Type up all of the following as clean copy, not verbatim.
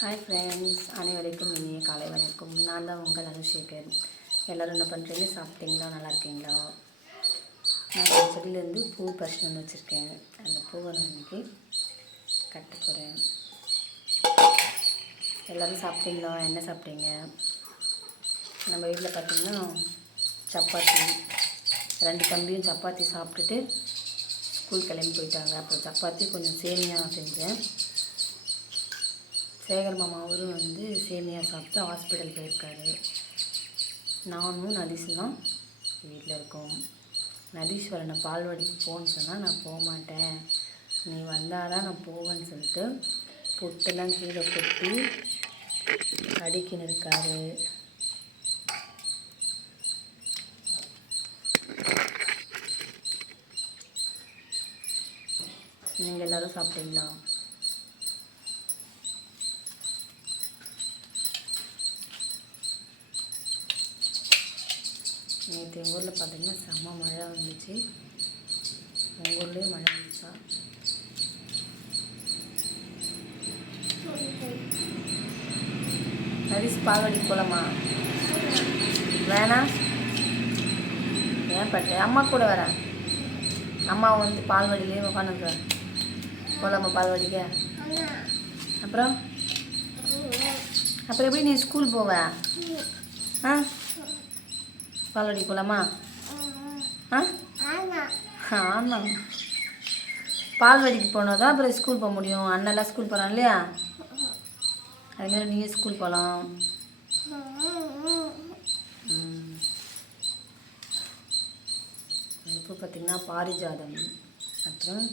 Hi friends, அனைவருக்கும் இனிய காலை வணக்கம். நான் தான் உங்கள் அனுஷேகர். எல்லோரும் என்ன பண்ணுறீங்க? சாப்பிட்டீங்களா? நல்லா இருக்கீங்களா? நான் ஒரு செடியிலேருந்து பூ பறிச்சுட்டு வந்து வச்சுருக்கேன். அந்த பூவை நான் இன்றைக்கி கட்ட போகிறேன். எல்லோரும் சாப்பிட்டீங்களா? என்ன சாப்பிட்டீங்க? நம்ம வீட்டில் பார்த்திங்கன்னா சப்பாத்தி, 2 தம்பியும் சப்பாத்தி சாப்பிட்டுட்டு ஸ்கூல் கிளம்பி போயிட்டாங்க. அப்புறம் சப்பாத்தி கொஞ்சம் சேமியா செஞ்சேன். சேகர் மாமா அவரும் வந்து சேமியா சாப்பிட்டு ஹாஸ்பிட்டல் போயிருக்காரு. நானும் நதீஷும் தான் வீட்டில் இருக்கோம். நதீஷ் வர நான் பால்வாடிக்கு போகணுன்னு சொன்னால் நான் போக மாட்டேன், நீ வந்தால் தான் நான் போவேன்னு சொல்லிட்டு புட்டெல்லாம் கீழே கொட்டி அடிக்கின்னு இருக்காரு. நீங்கள் எல்லோரும் சாப்பிட்டீங்களா? நேற்று எங்கள் ஊரில் பார்த்திங்கன்னா செம்ம மழை வந்துச்சு. உங்கள் ஊர்லேயும் மழை வந்துச்சா? நரிஸ் பால்வாடிக்கு போகலாமா? வேணாம், ஏன் பட்டு அம்மா கூட வரேன். அம்மா வந்து பால்வாடியிலே உட்காந்துருக்கேன். போகலாமா பால்வாடிக்க? அப்புறம் அப்புறம் எப்படி நீ ஸ்கூல் போவ? ஆ, பால்வாடி போகலாமா? ஆ, ஆமாம், பால்வாடிக்கு போனால் தான் அப்புறம் ஸ்கூல் போக முடியும். அண்ணெல்லாம் ஸ்கூல் போகிறான் இல்லையா, அதுமாரி நீங்கள் ஸ்கூல் போகலாம். இப்போ பார்த்திங்கன்னா பாரிஜாதம், அப்புறம்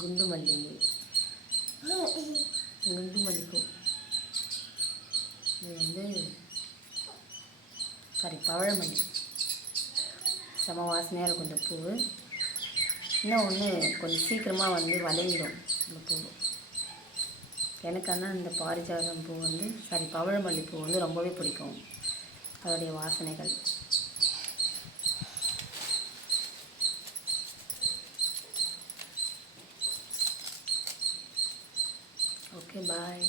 குண்டுமல்லி பூ, இது வந்து பவழமல்லி, செம வாசனையாக இருக்கும் இந்த பூ. இன்னும் ஒன்று கொஞ்சம் சீக்கிரமாக வந்து வதங்கிடும் இந்த பூ. எனக்கு ஆனால் இந்த பாரிஜாதம் பூ வந்து பவழமல்லி பூ வந்து ரொம்பவே பிடிக்கும், அதோடைய வாசனைகள். ஓகே, பாய்.